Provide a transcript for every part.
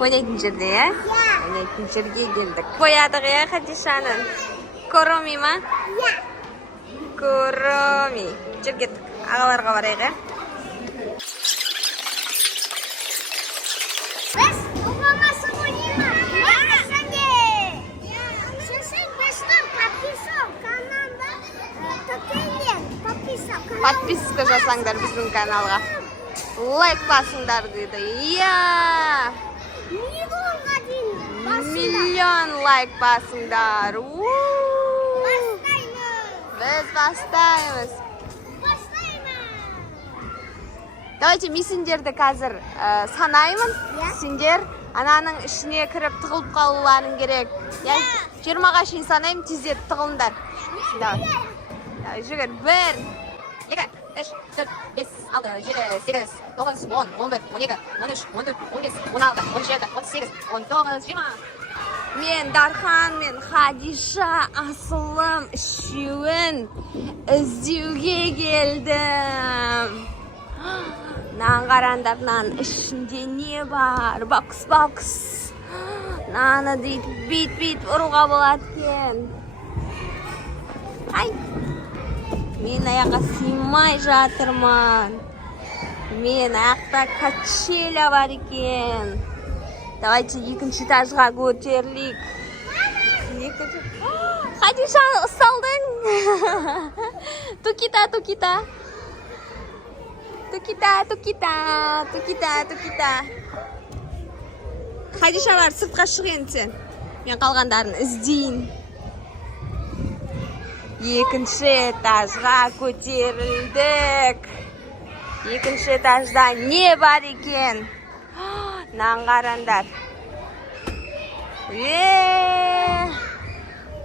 Ойнайтын жерде, иә? Ойнайтын жерге келдік. Қоядық, иә, Хадишаның? Короми ма? Иә. Короми. Жүр кеттік. Ағаларға барайық, иә? Біз ұпамасын ойнаймыз. Подписка жасаңдар біздің каналға. Лайк басыңдар дейді. Иә! Миллион лайк басыңдар. Біз бастаймыз. Давайте мен сендерді қазір санаймын. Сендер ананың ішіне кіріп тығылып қалуларың керек. 20-ға шейін санаймын, тездетіп тығылыңдар. Давай, жүгір. 1, 2, 3, 4, 5, 6, 7, 8, 9, 10, 11, 12, 13, 14, 15, 16, 17, 18, 19, 20. Мен Дархан мен Хадиша Асылым үшеуін іздеуге келдім. Нан қараңдар, нан ішінде не бар? Бокс. Наны дейді бит ұруға болады кен. Ай! Мен аяққа сыймай жатырман. Мен аяқта качеля бар екен. Давайте екінші этажға көтерілейік. Хадиша, ұсталдың? Тукита. Хадишалар, сыртқа шық енді сен. Мен қалғандарын іздейін. Екінші этажға көтерілдік. Екінші этажда не бар екен? Нан қараңдар.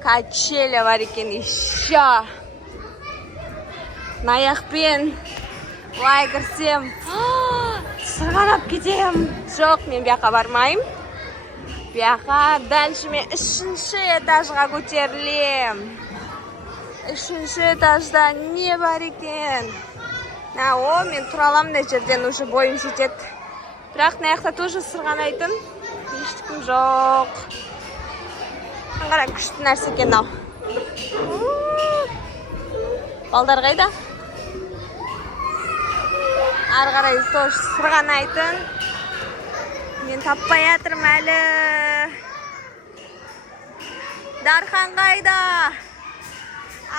Качеля бар екен еще. Наяқпен былай кірсем, сырғанап кетем. Жоқ, мен бияққа бармайым. Бияққа дальше мен 3-ші этажға көтерілем. 3-ші этажда не бар екен? Мен тұра аламын да жерден уже бойым жетеді. Бірақ наяқта тоже сырғанайтын ешкім жоқ. Қара күшті нәрсе екен ау. Балдар қайда? Ары қарай тоже сырғанайтын. Мен таппай жатырмын әлі. Дархан қайда?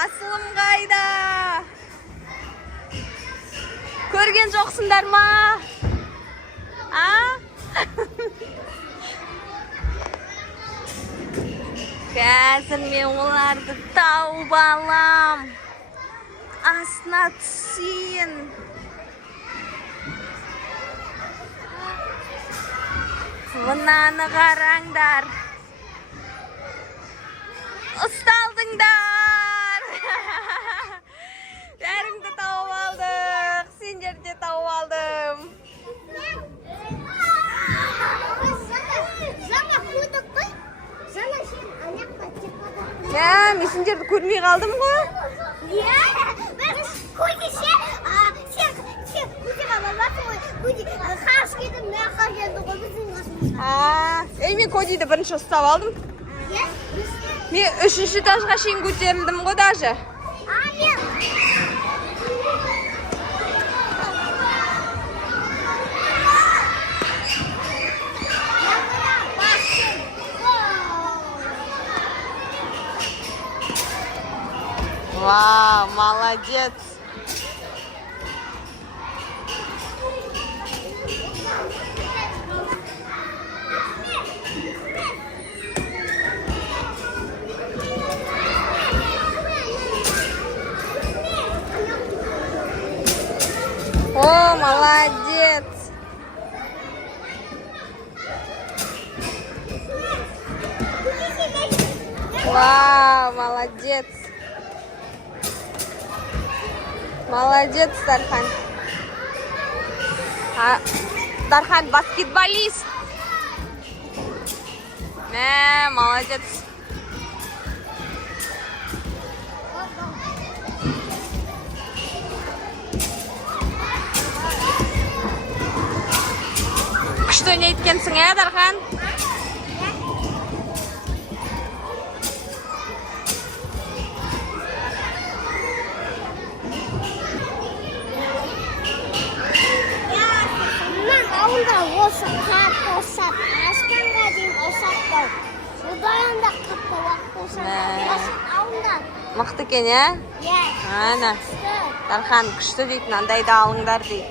Асылым қайда? Көрген жоқсыңдар ма? Қазір мен оларды тауып алам. Астына түсейін. Мынаны қараңдар. Ұсталдыңдар. Бәріңді тауып алдық. Сендерді тауып алдым. Мен сендерді көрмей қалдым ғой. Мен Кодиді бірінші ұстап алдым. Мен 3-ші этажға шейін көтерілдім ғой даже. Вау, молодец! О, молодец! Вау, молодец! Молодец, Дархан. Дархан баскетболист. Молодец. күшті ойнайды екенсің, Дархан? ауылда осы қатты осат, аспанға дейін осаттау. Содан да қатты уақыт осат. Ауылда. Мықты екен, ә? Иә. Ана. Дархан күшті дейтін, андайды алыңдар дейді.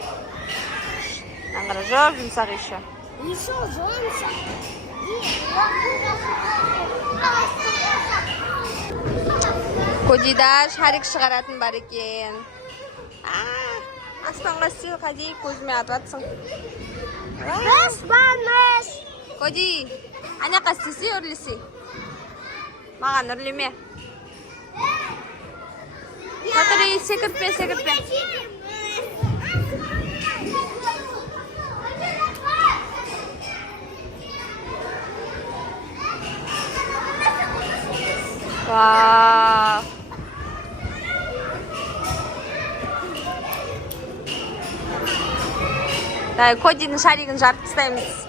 Аңғыра жоқ, жұмсақ еще. Еще жұмсақ. Кодида шарик шығаратын бар екен. Аспанға сел, қадей, көзіме атып атсың. Аспаныз. Коди, аняқа істесе үрлесе. Маған үрлеме. Қатыры, секіртпе, секіртпе. Вау. Кодидің шаригін жарып тастаймыз.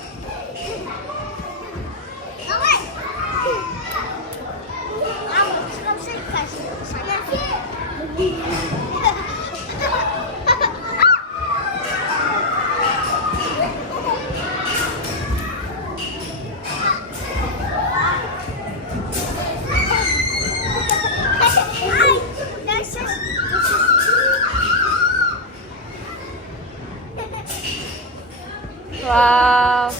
Вау.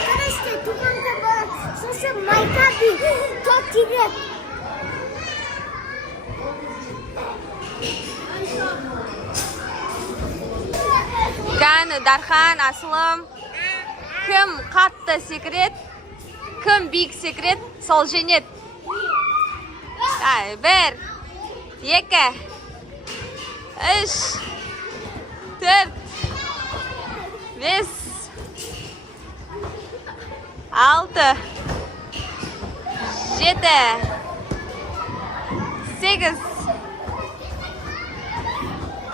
Кырышты, туғанға барып, сосын майқапи, топ тиреп. Кәні, Дархан, Асылым, кім қатты секірет, кім биік секірет, сол женет. Бір, екі, үш, төрт, бес, алты, жеті, сегіз,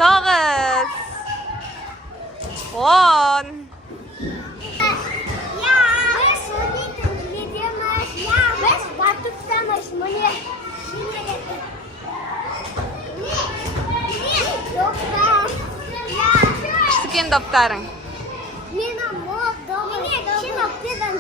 тоғыз, 10. Біз батып-тамыз, мұне шыныректі. Күштікен доптарың. Мен мол доғыр. Мен кем оқпедім.